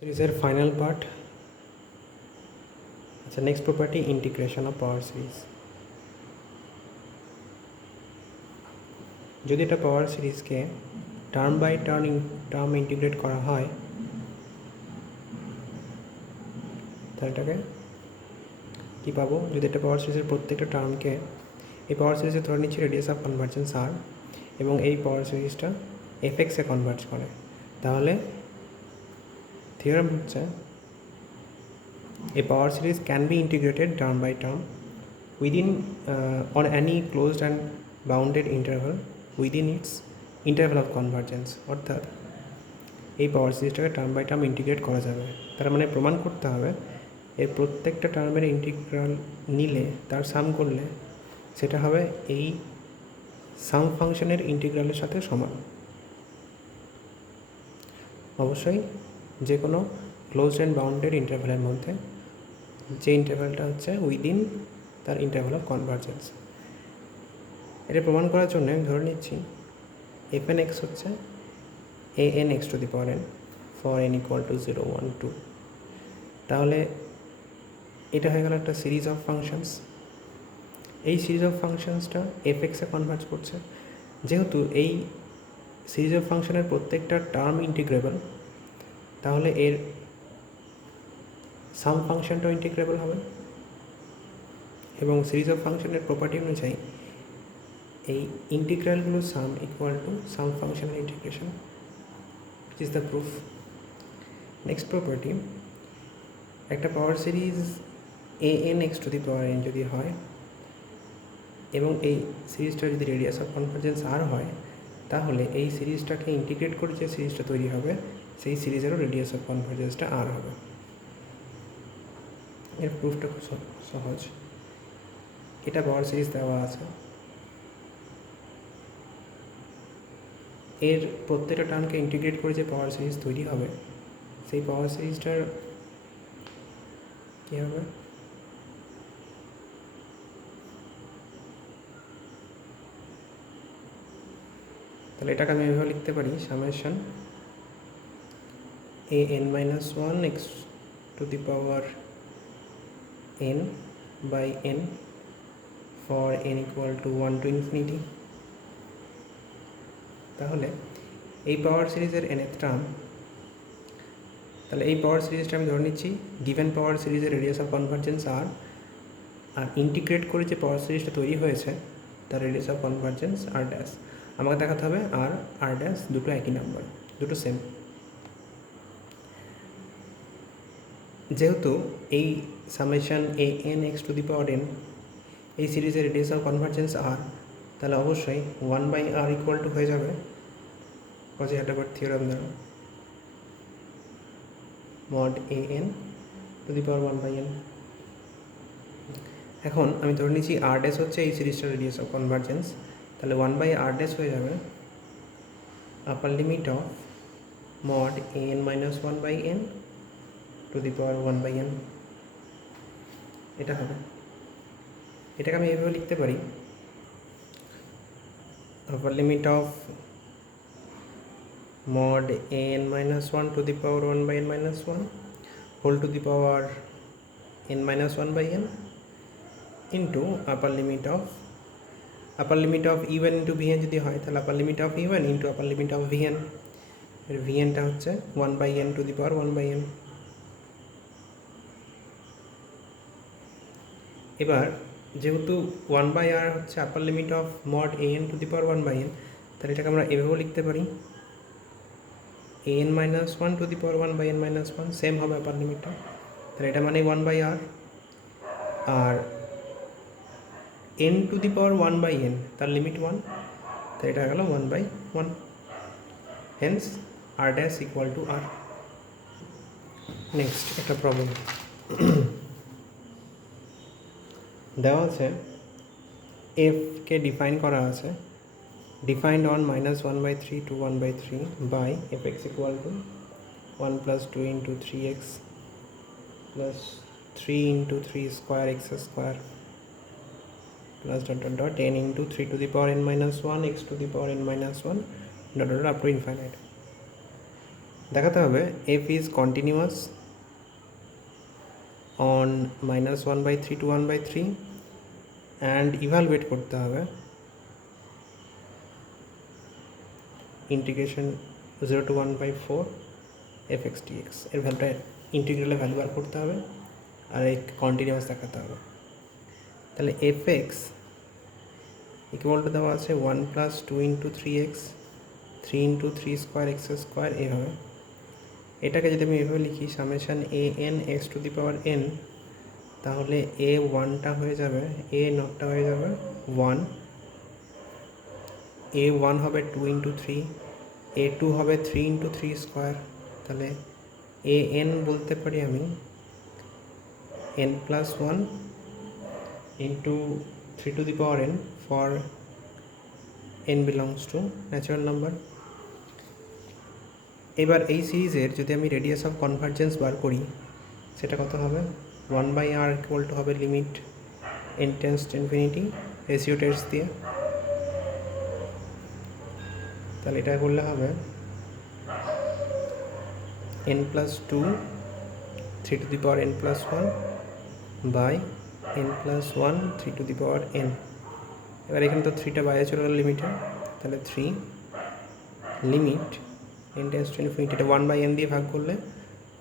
Series এর final part. আচ্ছা, next property integration of power series. যদি এটা পাওয়ার সিরিজকে টার্ম বাই টার্ম ইন্টিগ্রেট করা হয় তাহলে এটাকে কী পাবো? যদি এটা পাওয়ার সিরিজের প্রত্যেকটা টার্মকে এই পাওয়ার সিরিজে ধরে নিচ্ছি রেডিয়াস অফ কনভার্জেন্স আর, এবং এই পাওয়ার সিরিজটা এফএক্সে কনভার্জ করে, তাহলে থিওরাম হচ্ছে a power series can be integrated term by term within on any closed and bounded interval within its interval of convergence। অর্থাৎ এই পাওয়ার সিরিজটাকে টার্ম বাই টার্ম ইন্টিগ্রেট করা যাবে। তার মানে প্রমাণ করতে হবে এর প্রত্যেকটা টার্মের ইন্টিগ্রাল নিলে তার সাম করলে সেটা হবে এই সাম ফাংশনের ইন্টিগ্রালের সাথে সমান। অবশ্যই যে কোনো ক্লোজড অ্যান্ড বাউন্ডেড ইন্টারভ্যালের মধ্যে, যে ইন্টারভ্যালটা হচ্ছে উইদিন তার ইন্টারভ্যাল অফ কনভার্জেন্স। এটা প্রমাণ করার জন্য আমি ধরে নিচ্ছি এফ এন এক্স হচ্ছে এ n x to the power N for n equal two 0, 1, 2। তাহলে এটা হয়ে গেল একটা সিরিজ অফ ফাংশনস। এই সিরিজ অফ ফাংশনসটা এফ এক্সে কনভার্জ করছে। যেহেতু এই সিরিজ অফ ফাংশনের প্রত্যেকটা টার্ম ইন্টিগ্রেবল, তাহলে এর সাম ফাংশনটাও ইন্টিগ্রেবল হবে, এবং সিরিজ অফ ফাংশনের প্রপার্টি অনুযায়ী এই ইন্টিগ্রালগুলো সাম ইকুয়াল টু সাম ফাংশনের integration, which is the proof. Next property, একটা power series a n x to the power n যদি হয় এবং এই সিরিজটা যদি রেডিয়াস অফ কনভার্জেন্স আর হয়, তাহলে এই সিরিজটাকে ইন্টিগ্রেট করে যে সিরিজটা তৈরি হবে সেই সিরিজেরও রেডিয়াস অফ কনভার্জেন্সটা আর হবে। এর প্রুফটা খুব সহজ। এটা পাওয়ার সিরিজ দেওয়া আছে, এর প্রত্যেকটা টার্মকে ইন্টিগ্রেট করে যে পাওয়ার সিরিজ তৈরি হবে সেই পাওয়ার সিরিজটার কী হবে? তাহলে এটাকে আমি এভাবে লিখতে পারি summation a n minus one x to the power n by n for n equal to 1 to infinity। তাহলে এই পাওয়ার সিরিজের nth টার্ম, তাহলে এই পাওয়ার সিরিজটা আমি ধরে নিচ্ছি গিভেন পাওয়ার সিরিজের রেডিয়াস অফ কনভার্জেন্স আর, আর ইন্টিগ্রেট করে যে পাওয়ার সিরিজটা তৈরি হয়েছে তার radius of convergence r dash. আমাকে দেখাতে হবে আর আর ড্যাশ দুটো একই নাম্বার, দুটো সেম। যেহেতু এই summation a n x to the power N এই সিরিজের রেডিয়াস অফ কনভার্জেন্স আর, তাহলে অবশ্যই 1/r ইকুয়াল টু হয়ে যাবে কজি হাইডেলবার্গ থিওরাম দ্বারা mod A N two the power 1/n। এখন আমি ধরে নিচ্ছি আর ড্যাশ হচ্ছে এই সিরিজটার রেডিয়াস অফ কনভার্জেন্স, তাহলে 1/r ড্যাশ হয়ে যাবে আপার limit of mod A n minus 1/n two the power 1/n। এটা হবে, এটাকে আমি এইভাবে লিখতে পারি আপার limit of mod n minus 1 to the power 1/n minus 1 whole to the power n minus 1/n into upper limit of un into vn যদি হয় তাহলে upper limit of un into upper limit of vn, এর vnটা হচ্ছে 1/n to the power 1/n। এবার যেহেতু 1/r হচ্ছে আপার limit of mod an to the power 1/n, তাহলে এটাকে আমরা এভাবেও লিখতে পারি an minus 1 to the power 1/n minus 1 same হবে আপার লিমিটটা, তাহলে এটা মানে 1/r, R n to the power 1/n তার লিমিট 1, তাহলে এটা গেল 1/1, hence r dash equal to r। Next একটা প্রবলেম দেওয়া আছে, এফকে ডিফাইন করা আছে, defined on -1/3 to 1/3 by fx equal to 1 plus 2 into 3x plus 3 into 3 square x square plus dot dot dot n into 3 to the power n minus 1 x to the power n minus 1 dot dot up to infinite। দেখাতে হবে F is continuous on -1/3 to 1/3 and evaluate করতে হবে integration 0 to 1/4 fx dx এর ভ্যালুটা ইন্টিগ্রালে value বার করতে হবে আর এই কন্টিনিউয়াস দেখাতে হবে। তাহলে fx ইকুয়াল টু দেওয়া আছে 1 + 2 × 3x 3 × 3² x², এইভাবে। এটাকে যদি আমি এভাবে লিখি সামেশান an x⁴n, তাহলে a1টা হয়ে যাবে a0টা হয়ে যাবে 1, a1 হবে 2 × 3, a2 হবে 3 × 3², তাহলে an বলতে পারি আমি n+1 × 3⁴n for n belongs to natural number. এবার এই সিরিজের যদি আমি রেডিয়াস অফ কনভার্জেন্স বার করি সেটা কত হবে, 1/r ইকুয়াল টু হবে limit n tends to infinity ratio test দিয়ে। তাহলে এটা করলে হবে n+2 3n+1 by n+1 3n। এবার এখানে তো 3টা বাইরে চলে গেল লিমিটে, তাহলে 3 limit n tends to infinity, এটা 1/n দিয়ে ভাগ করলে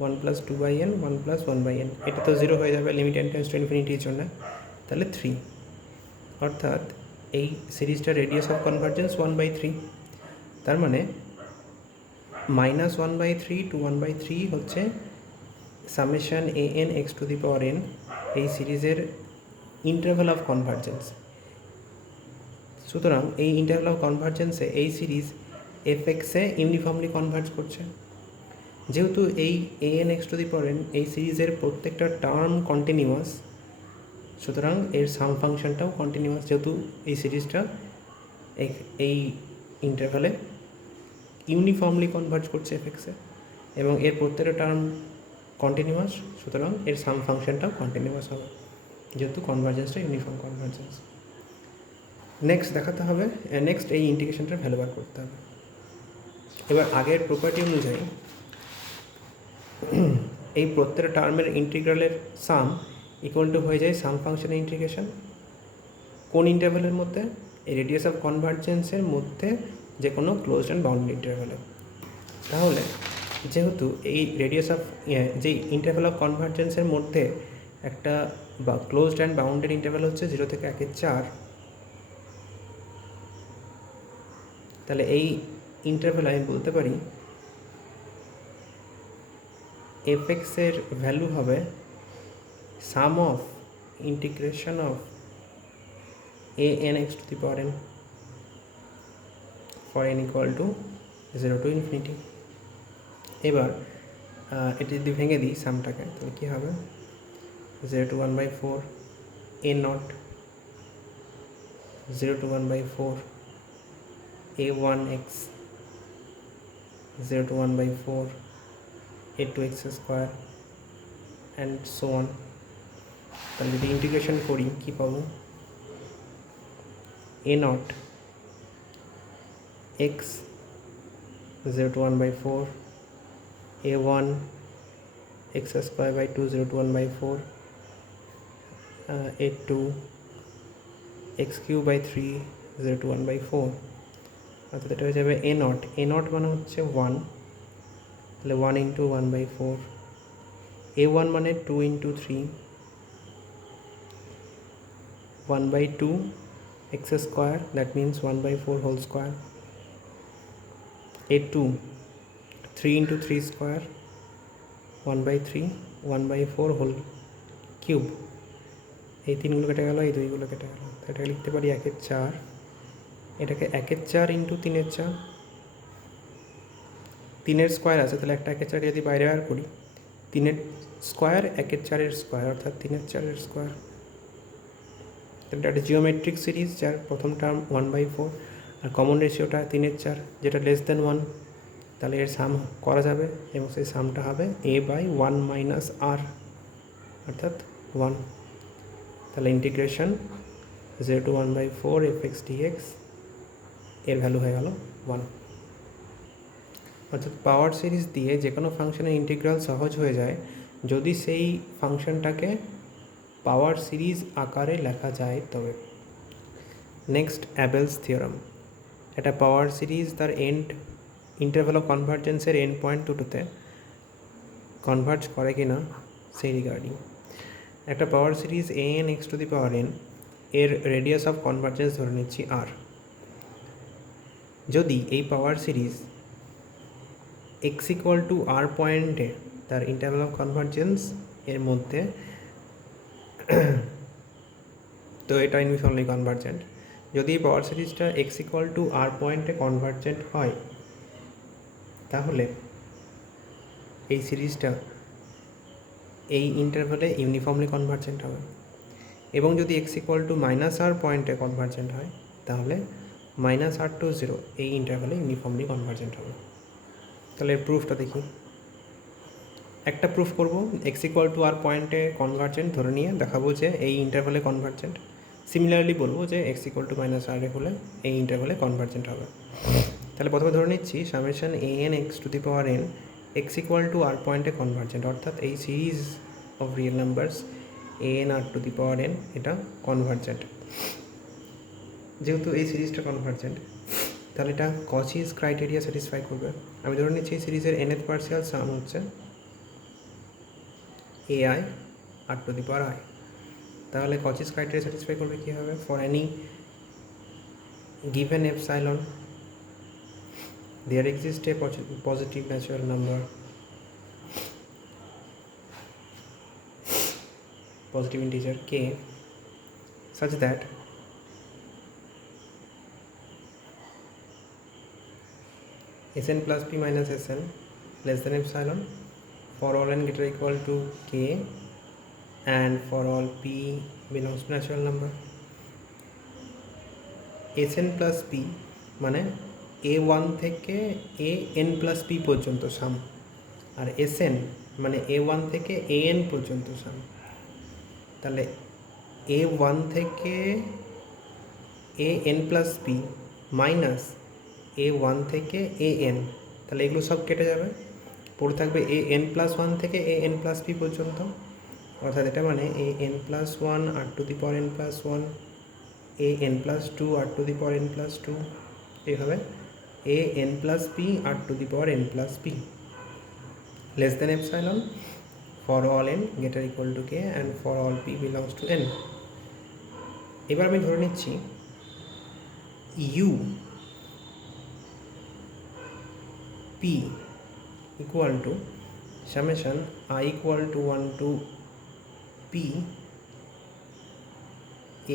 1 + 2/n 1 + 1/n, এটা তো 0 হয়ে যাবে লিমিট n টেন্ডস টু ইনফিনিটির জন্য, তাহলে 3। অর্থাৎ এই সিরিজটা রেডিয়াস অফ কনভার্জেন্স 1/3। তার মানে -1/3 to 1/3 হচ্ছে সামেশান an x⁴n এই সিরিজের ইন্টারভ্যাল অফ কনভার্জেন্স। সুতরাং এই ইন্টারভ্যাল অফ কনভার্জেন্সে এই সিরিজ fx-এ ইউনিফর্মলি কনভার্জ করছে। যেহেতু এই an x⁴n এই সিরিজের প্রত্যেকটা টার্ম কন্টিনিউয়াস, সুতরাং এর সাম ফাংশনটাও কন্টিনিউয়াস, যেহেতু এই সিরিজটা এই ইন্টারভ্যালে ইউনিফর্মলি কনভার্জ করছে fx-এ এবং এর প্রত্যেকটা টার্ম কন্টিনিউয়াস, সুতরাং এর সাম ফাংশনটাও কন্টিনিউয়াস হবে, যেহেতু কনভার্জেন্সটা ইউনিফর্ম কনভার্জেন্স। নেক্সট দেখাতে হবে, নেক্সট এই ইন্টিগ্রেশনটার ভ্যালু বার করতে হবে। এবার আগের প্রপার্টি অনুযায়ী এই প্রত্যেকটা টার্মের ইন্টিগ্রালের সাম ইকুয়াল টু হয়ে যায় সাম ফাংশনের ইন্টিগ্রেশন। কোন ইন্টারভ্যালের মধ্যে? এই রেডিয়াস অফ কনভার্জেন্সের মধ্যে যে কোনো ক্লোজড অ্যান্ড বাউন্ডেড ইন্টারভ্যালে। তাহলে যেহেতু এই রেডিয়াস অফ যেই ইন্টারভ্যাল অফ কনভার্জেন্সের মধ্যে একটা বা ক্লোজড অ্যান্ড বাউন্ডেড ইন্টারভ্যাল হচ্ছে 0 থেকে 1/4, তাহলে এই ইন্টারভ্যাল আমি বলতে পারি fx-এর ভ্যালু হবে sum of integration of an x⁴n for n equal to 0 to infinity। এবার এটি যদি ভেঙে দিই সামটাকে, তাহলে কী হবে, 0 to 1/4 a0, 0 to 1/4 a1x, 0 to 1/4 a2x² and so on। তাহলে যদি ইন্টিগ্রেশন করি কী পাবো, a0 x 0 to 1/4 a1 x²/2 0 to 1/4 a2 x³/3 0 to 1/4। অর্থাৎ এটা হয়ে যাবে a0 মানে হচ্ছে 1, তাহলে 1 × 1/4, a1 মানে 2 × 3 1/2 x², that means 1/4 whole square, a2 3 × 3² 1/3 1/4 whole cube. এই 3গুলো কেটে গেল, এই 2গুলো কেটে গেল, এটাকে লিখতে পারি 1/4, এটাকে 1/4 × 3/4, 3-এর স্কোয়ার আছে, তাহলে একটা 1/4 যদি বাইরে বার করি, 3-এর স্কোয়ার 1/4-এর স্কোয়ার, অর্থাৎ 3/4-এর স্কোয়ার। এটা একটা জিওমেট্রিক সিরিজ যার প্রথম টার্ম 1/4 আর কমন রেশিওটা 3/4, যেটা লেস দেন 1, তাহলে এর সাম করা যাবে এবং সেই সামটা হবে a/1 - r অর্থাৎ 1। তাহলে ইন্টিগ্রেশন 0 to 1/4 fx dx এর ভ্যালু হয়ে গেল 1। অর্থাৎ পাওয়ার সিরিজ দিয়ে যে কোনো ফাংশনের ইন্টিগ্রাল সহজ হয়ে যায় যদি সেই ফাংশনটাকে পাওয়ার সিরিজ আকারে লেখা যায় তবে। Next, Abel's theorem. একটা পাওয়ার সিরিজ তার ইন্টারভ্যাল অফ কনভার্জেন্সের এন্ড পয়েন্ট দুটোতে কনভার্জ করে কি না সেই রিগার্ডিং। একটা পাওয়ার সিরিজ an x⁴n এর রেডিয়াস অফ কনভার্জেন্স ধরে নিচ্ছি r। যদি এই পাওয়ার সিরিজ x = r পয়েন্টে তার ইন্টারভ্যাল অফ কনভার্জেন্স এর মধ্যে, তো এটা ইউনিফর্মলি কনভার্জেন্ট। যদি এই পাওয়ার সিরিজটা x = r পয়েন্টে কনভার্জেন্ট হয় তাহলে এই সিরিজটা এই ইন্টারভ্যালে ইউনিফর্মলি কনভার্জেন্ট হবে। এবং যদি x = -r পয়েন্টে কনভার্জেন্ট হয় তাহলে -r to 0 এই ইন্টারভ্যালে ইউনিফর্মলি কনভার্জেন্ট হবে। তাহলে এর প্রুফটা দেখি। একটা প্রুফ করব, x = r পয়েন্টে কনভার্জেন্ট ধরে নিয়ে দেখাবো যে এই ইন্টারভ্যালে কনভার্জেন্ট। সিমিলারলি বলবো যে x = -r হলে এই ইন্টারভ্যালে কনভার্জেন্ট হবে। তাহলে প্রথমে ধরে নিচ্ছি summation an x⁴n x = r পয়েন্টে কনভার্জেন্ট, অর্থাৎ এই series of real numbers an r⁴n এটা কনভার্জেন্ট। যেহেতু এই সিরিজটা কনভার্জেন্ট তাহলে এটা কচিস ক্রাইটেরিয়া স্যাটিসফাই করবে। আমি ধরে নিচ্ছি এই সিরিজের nth পার্সিয়াল সাম হচ্ছে ai r⁴i। তাহলে কচিস ক্রাইটেরিয়া স্যাটিসফাই করবে কী হবে? For any given epsilon there exists a positive natural number, positive integer k, such that Sn plus p minus Sn less than epsilon for all n greater or equal to k and for all p belongs to natural number. Sn plus p মানে a1 থেকে an plus p পর্যন্ত সাম, আর Sn মানে a1 থেকে an পর্যন্ত সাম। তাহলে a1 থেকে an plus p minus a1 থেকে an, তাহলে এগুলো সব কেটে যাবে, পড়ে থাকবে an plus 1 থেকে an plus p পর্যন্ত। অর্থাৎ এটা মানে an plus 1 r⁴n plus 1 an plus 2 r⁴n plus 2, এইভাবে an plus p r⁴n plus p less than epsilon for all n greater or equal to k and for all p belongs to n। এবার আমি ধরে নিচ্ছি u p equal to summation I equal to 1 to p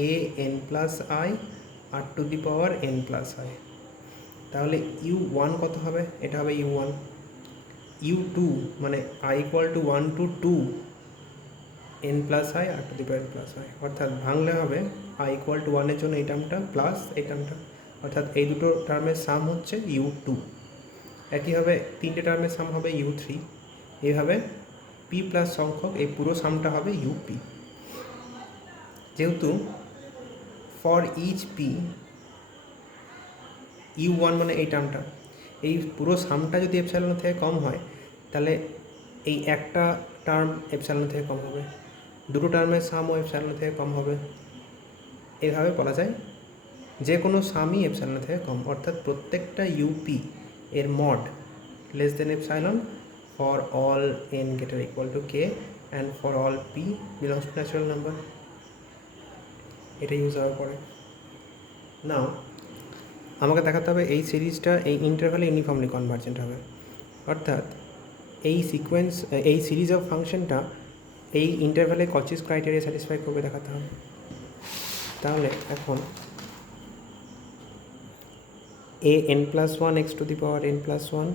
a n plus I r⁴n plus I। তাহলে u1 কত হবে? এটা হবে u1। u2 মানে I equal to 1 to 2 n plus I r⁴n plus I, অর্থাৎ ভাঙলে হবে I equal to 1 এর জন্য এই টার্মটা প্লাস এই টার্মটা, অর্থাৎ এই দুটো টার্মের সাম হচ্ছে u2। একইভাবে তিনটে টার্মের সাম হবে u3। এইভাবে p প্লাস সংখ্যক এই পুরো সামটা হবে up। যেহেতু ফর ইচ p u1 মানে এই টার্মটা, এই পুরো সামটা যদি এপসাইলন থেকে কম হয় তাহলে এই একটা টার্ম এপসাইলন থেকে কম হবে, দুটো টার্মের সামও এপসাইলন থেকে কম হবে। এইভাবে বলা যায় যে কোনো সামই এপসাইলন থেকে কম, অর্থাৎ প্রত্যেকটা ইউপি এর mod less than epsilon for all n greater or equal to k and for all p belongs to natural number। এটা ইউজ হওয়ার পরে নাও আমাকে দেখাতে হবে এই সিরিজটা এই ইন্টারভ্যালে ইউনিফর্মলি কনভার্জেন্ট হবে, অর্থাৎ এই সিকোয়েন্স এই সিরিজ অফ ফাংশনটা এই ইন্টারভ্যালে কচিস ক্রাইটেরিয়া স্যাটিসফাই করবে দেখাতে হবে। তাহলে এখন an plus 1 x⁴n plus 1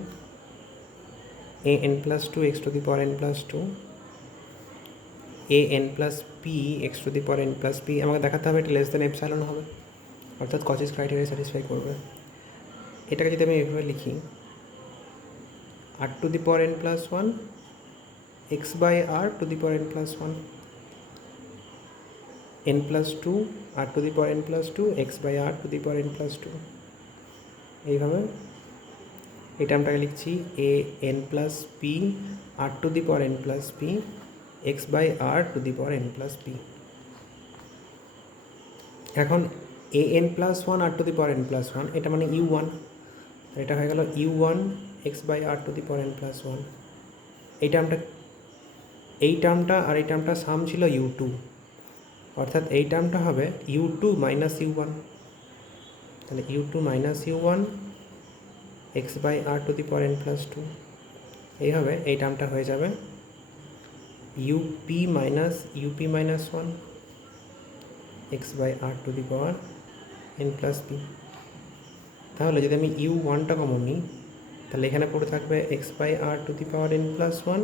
an plus 2 x⁴n plus 2 an plus p x⁴n plus p আমাকে দেখাতে হবে এটা লেস দেন এপসাইলন হবে, অর্থাৎ কচিস ক্রাইটেরিয়া স্যাটিসফাই করবে। এটাকে যদি আমি এভাবে লিখি r⁴n plus 1 x by r⁴n plus 1 n plus 2 r⁴n plus 2 x by r⁴n plus 2, এইভাবে এই টার্মটাকে লিখছি a n plus p r to the power n plus p x by r to the power n plus p. এখন a n plus one r to the power n plus one, এটা মানে u one, এটা হয়ে গেল u one x by r to the power n plus one. এই টার্মটা আর এই টার্মটা সাম ছিল ইউ টু, অর্থাৎ এই টার্মটা হবে u two minus u one. তাহলে u two minus u one x by r to the power n plus two. এইভাবে এই টার্মটা হয়ে যাবে u p minus one x by r to the power n plus p. তাহলে যদি আমি you ওয়ানটা কমন নিই, তাহলে এখানে পড়ে থাকবে x by r to the power n plus one,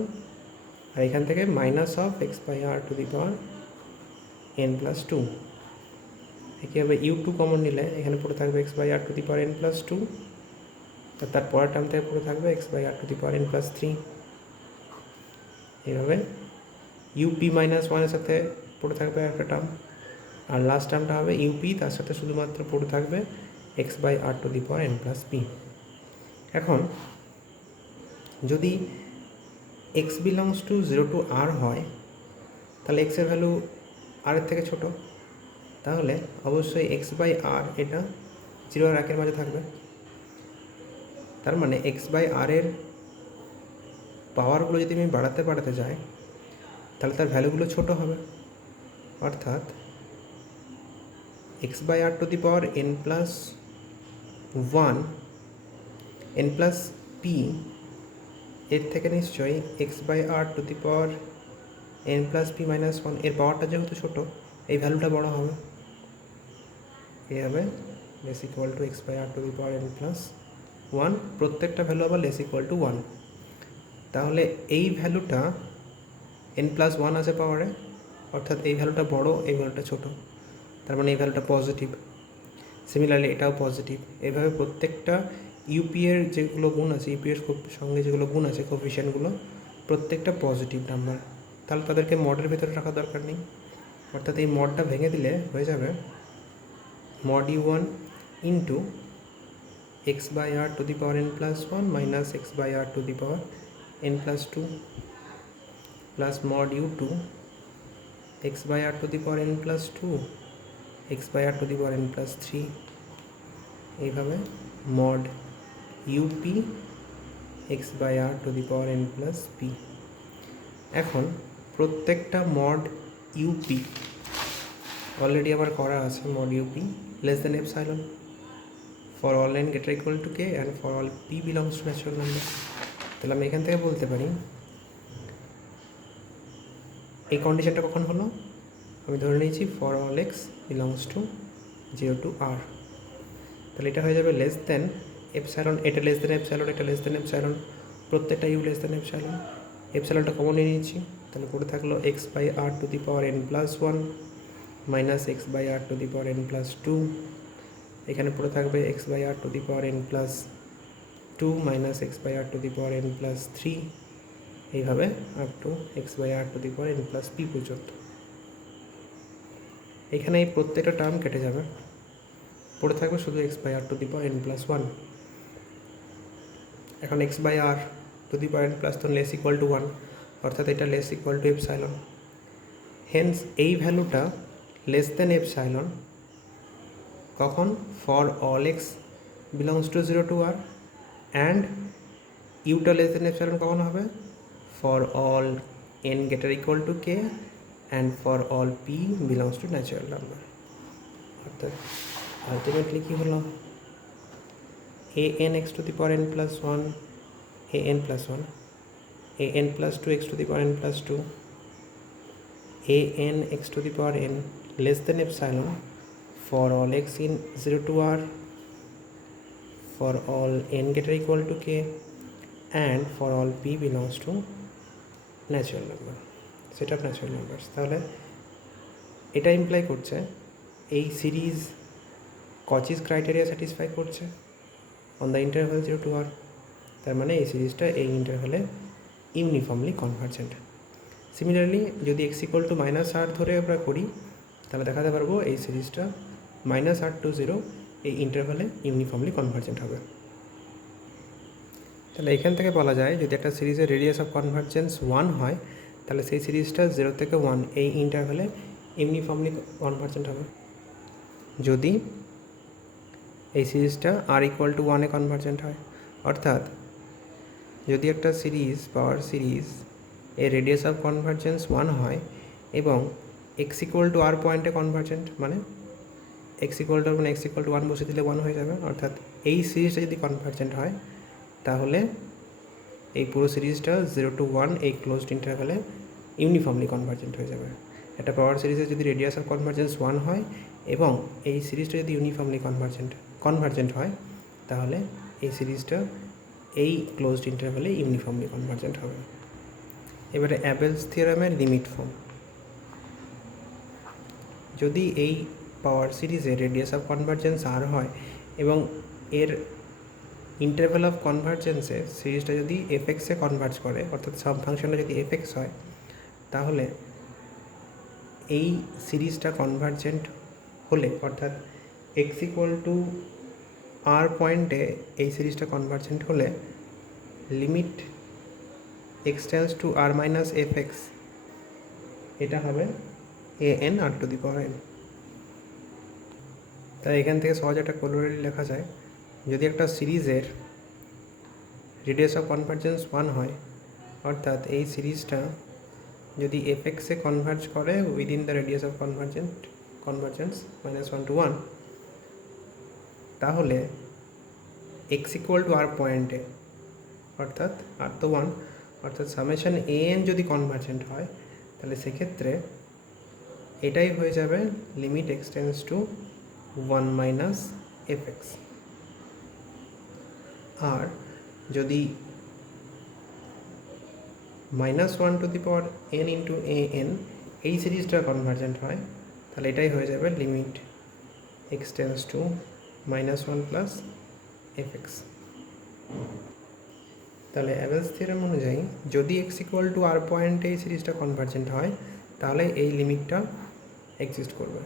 আর এখান থেকে minus of x by r to the power n plus two. একইভাবে ইউ টু কমন নিলে এখানে পড়ে থাকবে x by r to the power n plus two, আর তার পরের টার্ম থেকে পড়ে থাকবে x by r to the power n plus three. এইভাবে ইউপি মাইনাস ওয়ানের সাথে পড়ে থাকবে একটা টার্ম, আর লাস্ট টার্মটা হবে ইউপি, তার সাথে শুধুমাত্র পড়ে থাকবে x by r to the power n plus p. এখন যদি x belongs to 0 to r হয়, তাহলে এক্সের ভ্যালু আর এর থেকে ছোটো, তাহলে অবশ্যই এক্স বাই আর এটা 0 আর 1 মাঝে থাকবে। তার মানে এক্স বাই আর এর পাওয়ারগুলো যদি আমি বাড়াতে যাই, তাহলে তার ভ্যালুগুলো ছোটো হবে, অর্থাৎ x by r to the power n plus one n plus p এর থেকে নিশ্চয়ই x by r to the power n plus p minus one এর পাওয়ারটা যেহেতু ছোটো, এই ভ্যালুটা বড়ো হবে। এই হবে less equal to x by r to the power n plus one, প্রত্যেকটা ভ্যালু আবার লেস ইকুয়াল টু ওয়ান। তাহলে এই ভ্যালুটা এন প্লাস ওয়ান আছে পাওয়ারে, অর্থাৎ এই ভ্যালুটা বড়, এই ভ্যালুটা ছোটো, তার মানে এই ভ্যালুটা পজিটিভ। সিমিলারলি এটাও পজিটিভ। এইভাবে প্রত্যেকটা ইউপিএর যেগুলো গুণ আছে, ইউপিএর সঙ্গে যেগুলো গুণ আছে কোফিশিয়েন্টগুলো, প্রত্যেকটা পজিটিভ নাম্বার, তাহলে তাদেরকে মডের ভেতরে রাখার দরকার নেই। অর্থাৎ এই মডটা ভেঙে দিলে হয়ে যাবে mod u one into x by r to the power n plus one minus x by r to the power n plus two plus mod u two x by r to the power n plus two x by r to the power n plus three. এইভাবে mod u p x by r to the power n plus p. এখন প্রত্যেকটা mod u p already আমার করা আছে, mod UP less than epsilon for all n greater equal to k and for all p belongs two natural number. তাহলে আমি এখান থেকে বলতে পারি এই কন্ডিশনটা কখন হলো, আমি ধরে নিয়েছি for all x belongs to 0 to r. তাহলে এটা হয়ে যাবে লেস দেন এপসাইলন, এটা লেস দেন এপসাইলন, এটা লেস দেন এপসাইলন, প্রত্যেকটা ইউ লেস দেন এপসাইলন। এপসাইলনটা কমন নিয়ে নিয়েছি, তাহলে পড়ে থাকলো x by r to the power n plus one minus x by r to the power n plus two. এখানে পড়ে থাকবে x by r to the power n plus two minus x by r to the power n plus three, এইভাবে up to x by r to the power n plus p পর্যন্ত। এখানে এই প্রত্যেকটা term কেটে যাবে, পড়ে থাকবে শুধু x by r to the power n plus one. এখন x by r to the power n plus two less equal to one, অর্থাৎ এটা less equal to epsilon. Hence এই ভ্যালুটা লেস দেন এপসাইলন কখন, for all x belongs to 0 to r, and ইউটা less than epsilon কখন হবে, for all n greater equal to k and for all p belongs to natural number. অর্থাৎ ultimately কী হলো, a n x to the power n plus one a n plus one a n plus two x to the power n plus two a n x to the power n less than epsilon for all x in 0 to r, for all n greater equal to k and for all p belongs to natural number, set of natural numbers। তাহলে এটা imply করছে এই series কচিস criteria satisfy করছে on the interval 0 to r। তার মানে এই সিরিজটা এই ইন্টারভ্যালে ইউনিফর্মলি কনভার্জেন্ট। সিমিলারলি যদি x ইকুয়াল টু মাইনাস আর ধরে আমরা করি, তাহলে দেখাতে পারবো এই সিরিজটা মাইনাস আর টু 0 এই ইন্টারভ্যালে ইউনিফর্মলি কনভার্জেন্ট হবে। তাহলে এখান থেকে বলা যায় যদি একটা সিরিজের রেডিয়াস অফ কনভারজেন্স 1 হয় তাহলে সেই সিরিজটা 0 থেকে 1 এই ইন্টারভ্যালে ইউনিফর্মলি কনভারজেন্ট হবে। যদি এই সিরিজটা r = 1-এ কনভারজেন্ট হয়, অর্থাৎ যদি একটা সিরিজ পাওয়ার সিরিজ এর রেডিয়াস অফ কনভারজেন্স 1 হয় এবং x = r পয়েন্টে কনভারজেন্ট, মানে x = 1 বসে দিলে 1 হয়ে যাবে, অর্থাৎ এই সিরিজটা যদি কনভারজেন্ট হয় তাহলে এই পুরো সিরিজটা 0 to 1 এই ক্লোজড ইন্টারভ্যালে ইউনিফর্মলি কনভারজেন্ট হয়ে যাবে। একটা পাওয়ার সিরিজের যদি রেডিয়াস অফ কনভারজেন্স 1 হয় এবং এই সিরিজটা যদি ইউনিফর্মলি কনভারজেন্ট হয় তাহলে এই সিরিজটা এই ক্লোজড ইন্টারভ্যালে ইউনিফর্মলি কনভারজেন্ট হবে। এবারে অ্যাবেলস থিওরামের লিমিট ফর্ম। যদি এই পাওয়ার সিরিজের রেডিয়াস অফ কনভারজেন্স r হয় এবং এর ইন্টারভ্যাল অফ কনভারজেন্সে সিরিজটা যদি এফএক্সে কনভার্জ করে, অর্থাৎ সাব ফাংশনটা যদি এফএক্স হয়, তাহলে এই সিরিজটা কনভারজেন্ট হলে, অর্থাৎ x = r পয়েন্টে এই সিরিজটা কনভারজেন্ট হলে limit x tends to r - fx এটা হবে an r⁴n। তাই এখান থেকে সহজে একটা কোলোরারি লেখা যায়, যদি একটা সিরিজের রেডিয়াস অফ কনভারজেন্স 1 হয়, অর্থাৎ এই সিরিজটা যদি এফএক্সে কনভার্জ করে within the radius of convergence -1 to 1, তাহলে x = r পয়েন্টে, অর্থাৎ r তো 1, অর্থাৎ সামেশন an যদি কনভারজেন্ট হয় তাহলে সেক্ষেত্রে এটাই হয়ে যাবে limit x tends to 1 - fx। আর যদি -1 to the power n into an এই সিরিজটা কনভারজেন্ট হয় তাহলে এটাই হয়ে যাবে limit x tends to -1 plus fx। তাহলে অ্যাবেলস থিওরাম অনুযায়ী যদি x = r পয়েন্টে এই সিরিজটা কনভারজেন্ট হয় তাহলে এই লিমিটটা এক্সিস্ট করবে,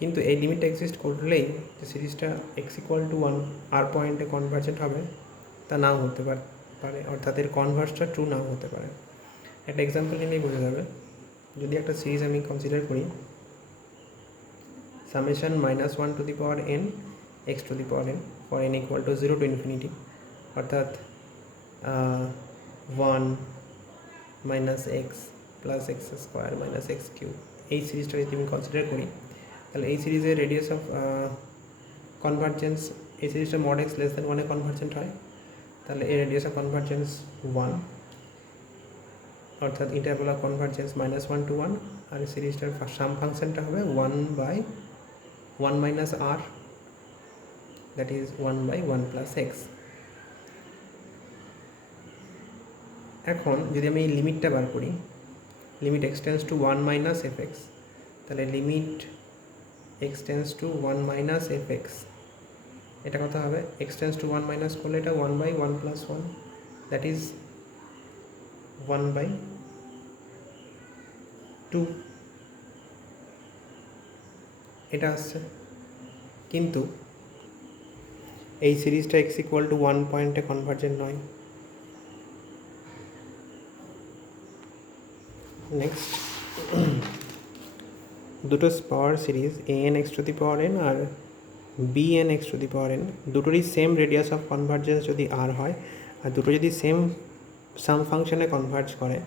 কিন্তু এই লিমিটটা এক্সিস্ট করলেই যে সিরিজটা x = 1 r পয়েন্টে কনভারজেন্ট হবে তা নাও হতে পারে, অর্থাৎ এর কনভার্সটা ট্রু নাও হতে পারে। একটা এক্সাম্পল নিলেই বোঝা যাবে। যদি একটা সিরিজ আমি কনসিডার করি summation -1 to the power n x to the power n for n = 0 to infinity, অর্থাৎ 1 - x plus x² - x³ এই সিরিজটা যদি আমি কনসিডার করি তাহলে এই সিরিজের রেডিয়াস অফ কনভারজেন্স, এই সিরিজটা mod x < 1 এ কনভারজেন্ট হয়, তাহলে এর রেডিয়াস অফ কনভারজেন্স 1, অর্থাৎ ইন্টারভ্যাল অফ কনভারজেন্স -1 to 1, আর এই সিরিজটার সাম ফাংশনটা হবে 1/1 - r, that is 1/1 plus x। এখন যদি আমি এই লিমিটটা বার করি, limit x tends to 1 - fx, তাহলে limit x tends to 1 - fx এটা কত হবে? x টেন্ডস টু 1 - করলে এটা 1/1 plus 1, দ্যাট ইজ 1/2 এটা আসছে। কিন্তু এই সিরিজটা x = 1 পয়েন্টে কনভারজেন্ট নয়। নেক্সট, দুটো power series an x to the power n আর bn x to the power n দুটোরই সেম রেডিয়াস অফ কনভারজেন্স যদি r হয় আর দুটো যদি সেম সাম ফাংশনে কনভার্জ করে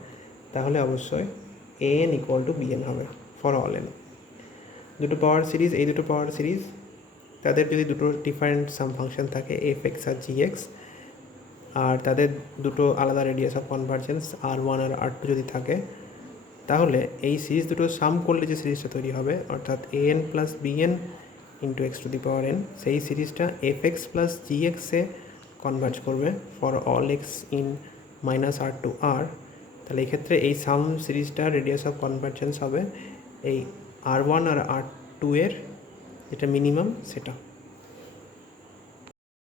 তাহলে অবশ্যই an = bn হবে ফর অল n। দুটো পাওয়ার সিরিজ, এই দুটো পাওয়ার সিরিজ তাদের যদি দুটো ডিফারেন্ট সাম ফাংশন থাকে fx আর gx, আর তাদের দুটো আলাদা radius of convergence r1 R r2 যদি থাকে, তাহলে এই সিরিজ দুটো সাম করলে যে সিরিজটা তৈরি হবে, অর্থাৎ an plus bn into x to the power n, সেই সিরিজটা fx plus gx এ কনভার্জ করবে for all x in -r to r। তাহলে এক্ষেত্রে এই সাম সিরিজটা রেডিয়াস অফ কনভারজেন্স হবে এই r1 আর r2 এর যেটা মিনিমাম সেটা।